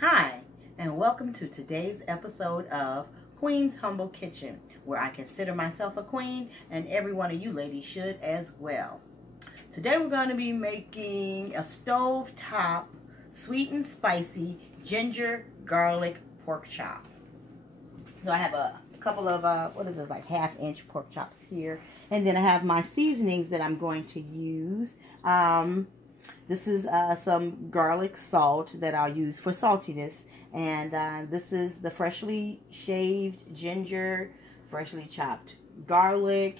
Hi, and welcome to today's episode of Queen's Humble Kitchen, where I consider myself a queen, and every one of you ladies should as well. Today we're going to be making a stovetop, sweet and spicy ginger garlic pork chop. So I have a couple of, like half-inch pork chops here. And then I have my seasonings that I'm going to use. This is some garlic salt that I'll use for saltiness. And this is the freshly shaved ginger, freshly chopped garlic.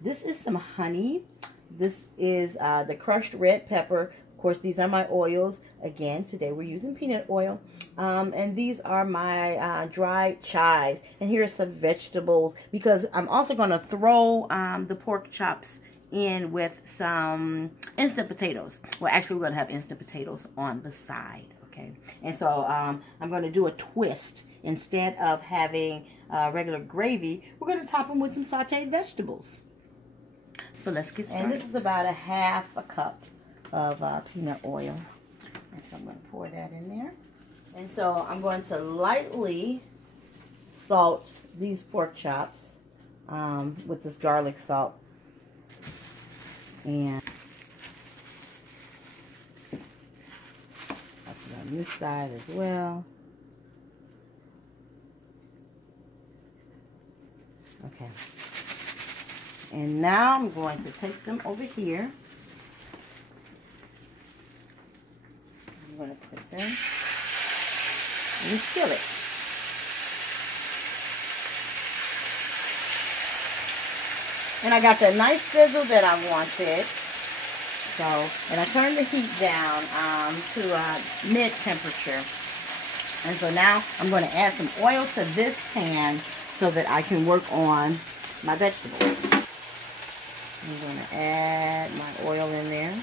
This is some honey. This is the crushed red pepper. Of course, these are my oils. Again, today we're using peanut oil. And these are my dried chives. And here are some vegetables, because I'm also going to throw the pork chops in with some instant potatoes. Well, actually, we're going to have instant potatoes on the side, okay? And so I'm going to do a twist. Instead of having regular gravy, we're going to top them with some sauteed vegetables. So let's get started. And this is about a half a cup of peanut oil. And so I'm going to pour that in there. And so I'm going to lightly salt these pork chops with this garlic salt. And I'll put it on this side as well. Okay. And now I'm going to take them over here. I'm going to put them in the skillet. And I got the nice sizzle that I wanted. So, and I turned the heat down to mid temperature. And so now I'm going to add some oil to this pan so that I can work on my vegetables. I'm going to add my oil in there.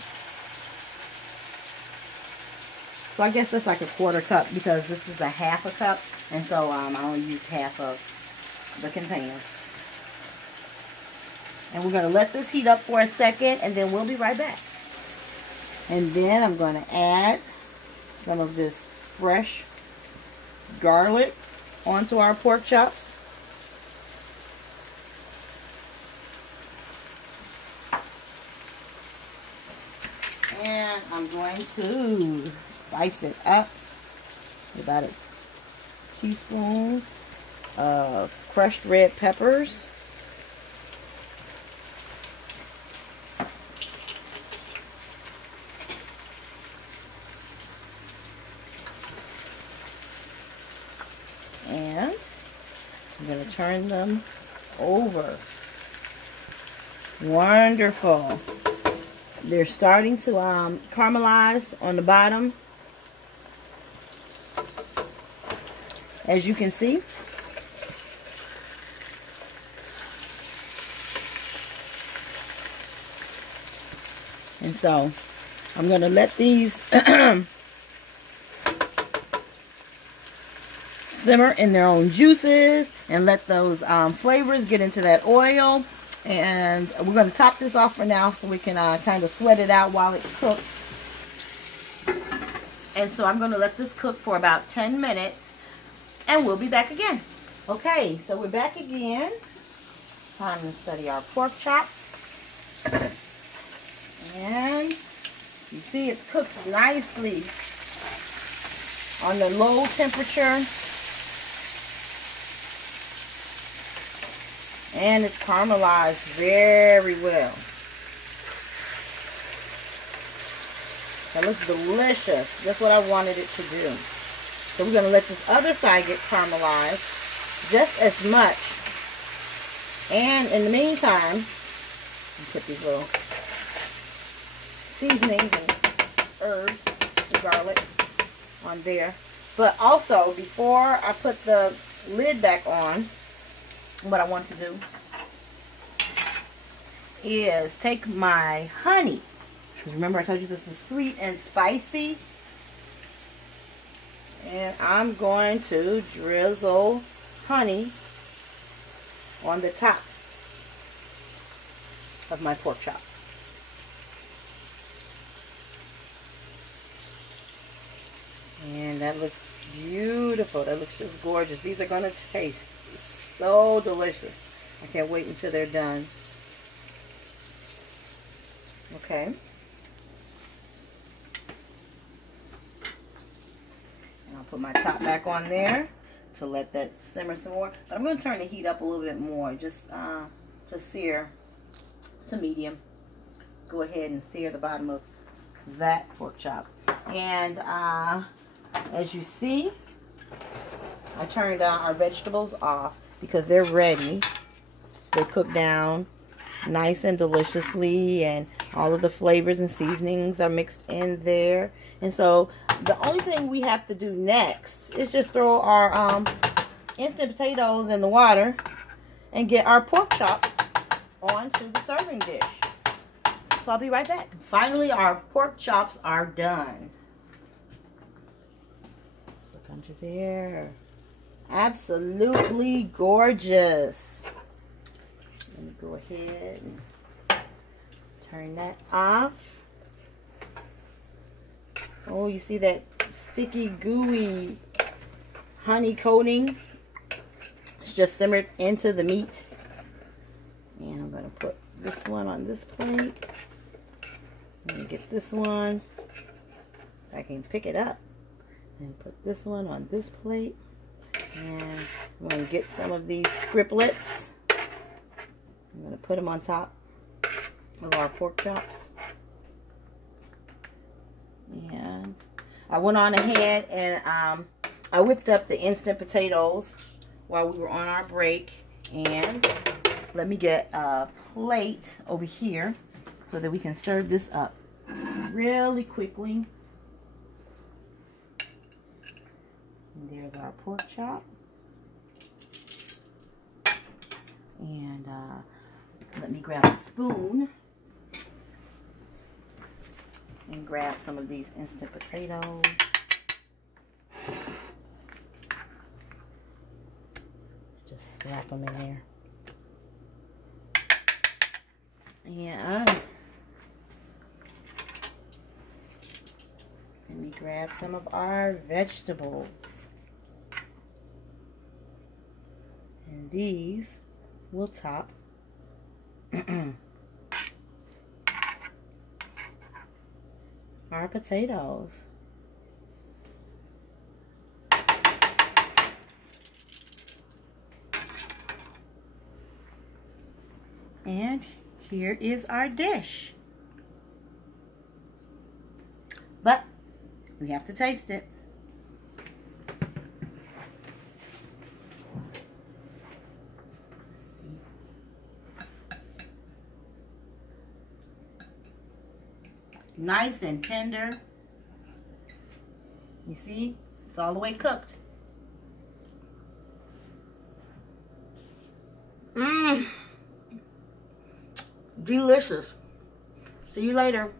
So I guess that's like a quarter cup, because this is a half a cup. And so I only use half of the container. And we're going to let this heat up for a second, and then we'll be right back. And then I'm going to add some of this fresh garlic onto our pork chops. And I'm going to spice it up with about a teaspoon of crushed red peppers. And I'm going to turn them over. Wonderful. They're starting to caramelize on the bottom, as you can see. And so I'm going to let these simmer in their own juices and let those flavors get into that oil. And we're going to top this off for now so we can kind of sweat it out while it cooks. And so I'm going to let this cook for about 10 minutes and we'll be back again. Okay, so we're back again. Time to study our pork chop. And you see it's cooked nicely on the low temperature. And it's caramelized very well. That looks delicious. That's what I wanted it to do. So we're going to let this other side get caramelized just as much. And in the meantime, put these little seasonings and herbs and garlic on there. But also, before I put the lid back on, what I want to do is take my honey, because remember I told you this is sweet and spicy, and I'm going to drizzle honey on the tops of my pork chops. And that looks beautiful. That looks just gorgeous. These are going to taste so delicious. I can't wait until they're done. Okay. And I'll put my top back on there to let that simmer some more. But I'm going to turn the heat up a little bit more, just to sear to medium. Go ahead and sear the bottom of that pork chop. And as you see, I turned our vegetables off because they're ready. They cook down nice and deliciously, and all of the flavors and seasonings are mixed in there. And so the only thing we have to do next is just throw our instant potatoes in the water and get our pork chops onto the serving dish. So I'll be right back. Finally, our pork chops are done. Let's look under there. Absolutely gorgeous. Let me go ahead and turn that off. Oh, you see that sticky, gooey honey coating? It's just simmered into the meat. And I'm going to put this one on this plate. Let me get this one. I can pick it up and put this one on this plate. And I'm going to get some of these scriptlets. I'm going to put them on top of our pork chops. And I went on ahead and I whipped up the instant potatoes while we were on our break. And let me get a plate over here so that we can serve this up really quickly. And there's our pork chop. And let me grab a spoon and grab some of these instant potatoes. Just slap them in there. And let me grab some of our vegetables. And these will top our potatoes. And here is our dish. But we have to taste it. Nice and tender. You see, it's all the way cooked. Mmm. Delicious. See you later.